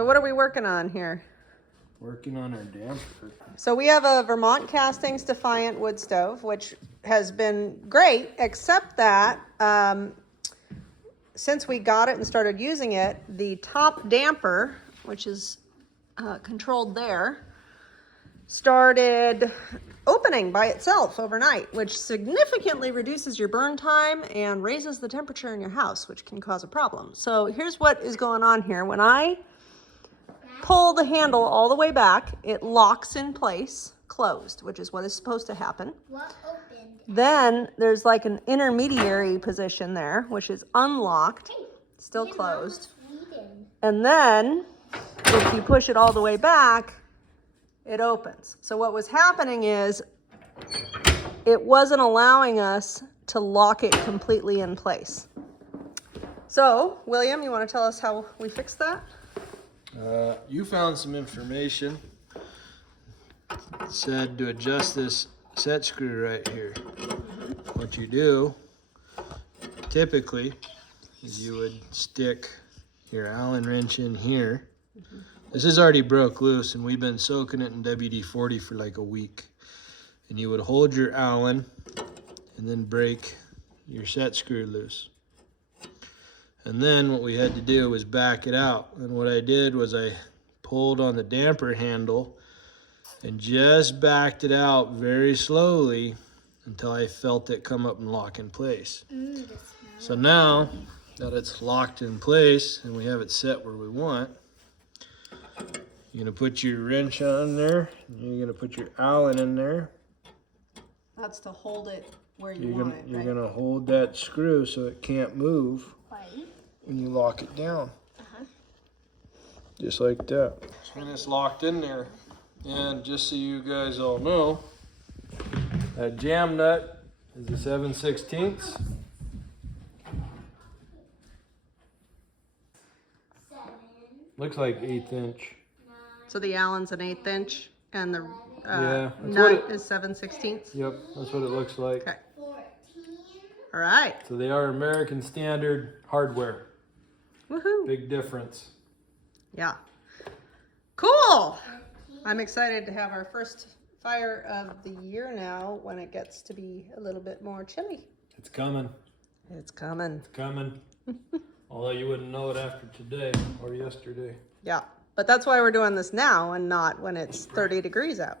So what are we working on here? Working on our damper. So we have a Vermont Castings Defiant wood stove, which has been great, except that since we got it and started using it, the top damper, which is controlled there, started opening by itself overnight, which significantly reduces your burn time and raises the temperature in your house, which can cause a problem. So here's what is going on here. When I pull the handle all the way back, it locks in place, closed, which is what is supposed to happen. What opened? Then there's like an intermediary position there, which is unlocked, still closed. And then if you push it all the way back, it opens. So what was happening is it wasn't allowing us to lock it completely in place. So, William, you want to tell us how we fixed that? You found some information. It said to adjust this set screw right here. What you do typically is you would stick your Allen wrench in here. This is already broke loose and we've been soaking it in WD-40 for like a week. And you would hold your Allen and then break your set screw loose. And then what we had to do was back it out. And what I did was I pulled on the damper handle and just backed it out very slowly until I felt it come up and lock in place. So now that it's locked in place and we have it set where we want, you're gonna put your wrench on there, and you're gonna put your Allen in there. That's to hold it where you want it, You're right? gonna hold that screw so it can't move. And you lock it down. Just like that. And it's locked in there. And just so you guys all know, that jam nut is a 7/16. Looks like 1/8 inch. So the Allen's an 1/8 inch and the Yeah, that's nut what is 7/16. Yep, that's what it looks like. Okay. All right. So they are American standard hardware. Woohoo. Big difference. Yeah. Cool. I'm excited to have our first fire of the year now when it gets to be a little bit more chilly. It's coming. It's coming. It's coming. Although you wouldn't know it after today or yesterday. Yeah. But that's why we're doing this now and not when it's 30 degrees out.